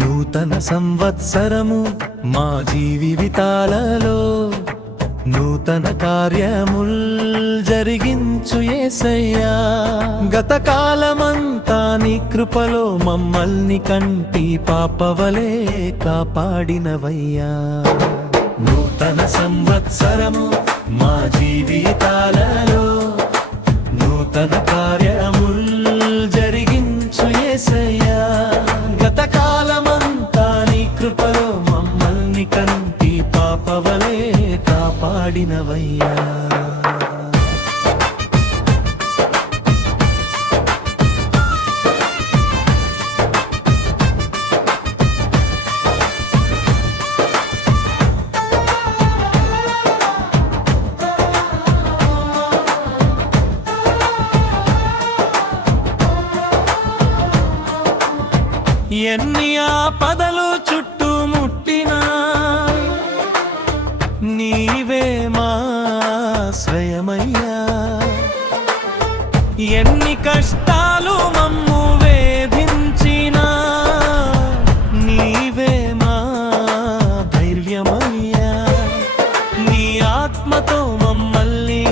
నూతన సంవత్సరము మా జీవితాలలో నూతన కార్యముల్ జరిగించు యేసయ్యా. గత కాలమంతా నీ కృపలో మమ్మల్ని కంటి పాపవలే కాపాడినవయ్యా. నూతన సంవత్సరము మా జీవితాలలో నూతన కార్యముల్ జరిగించు యేసయ్యా. గత కాలమంతా నీ కృపలో మమ్మల్ని కంటి పాపవలే కాపాడినవయ్యా. ఎన్ని ఆపదలు చుట్టుముట్టినా నీవే మా ఆశ్రయమయ్యా. ఎన్ని కష్టాలు మమ్ము వేధించినా నీవే మా ధైర్యమయ్యా. నీ ఆత్మతో మమ్మల్ని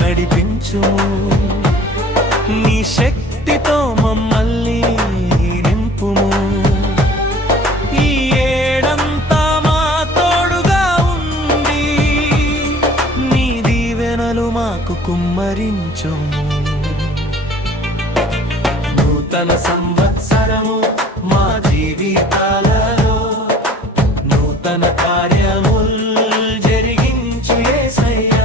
నడిపించుము, నీ శక్తితో మమ్మల్ని నింపుము. ఈ ఏడంతా మా తోడుగా ఉండి నీ దీవెనలు మాకు కుమ్మరించుము. నూతన సంవత్సరము మా జీవితాలలో నూతన కార్యముల్ జరిగించు యేసయ్యా.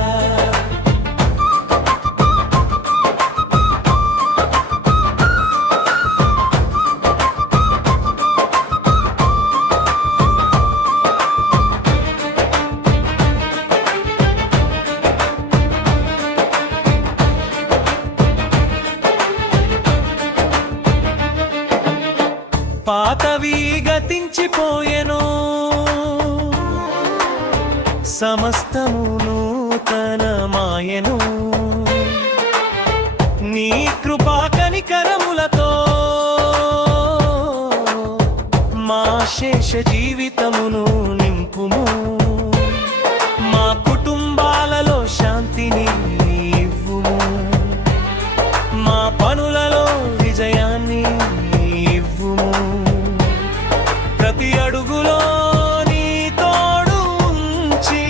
పాతవి గతించిపోయెను, సమస్తము నూతనమాయెను. నీ కృపా కనికరములతో మా శేష జీవితమును నింపుము. మా కుటుంబాలలో శాంతిని ఇవ్వుము, మా పనులలో విజయాన్ని ఇవ్వుము. ప్రతి అడుగులో నీ తోడు ఉంచి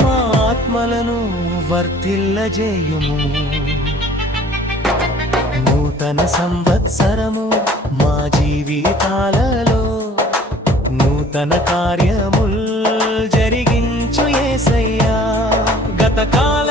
మా ఆత్మలను వర్ధిల్లజేయుము. నూతన సంవత్సరము మా జీవితాలలో నూతన కార్యముల్ జరిగించు యేసయ్యా. గత కాల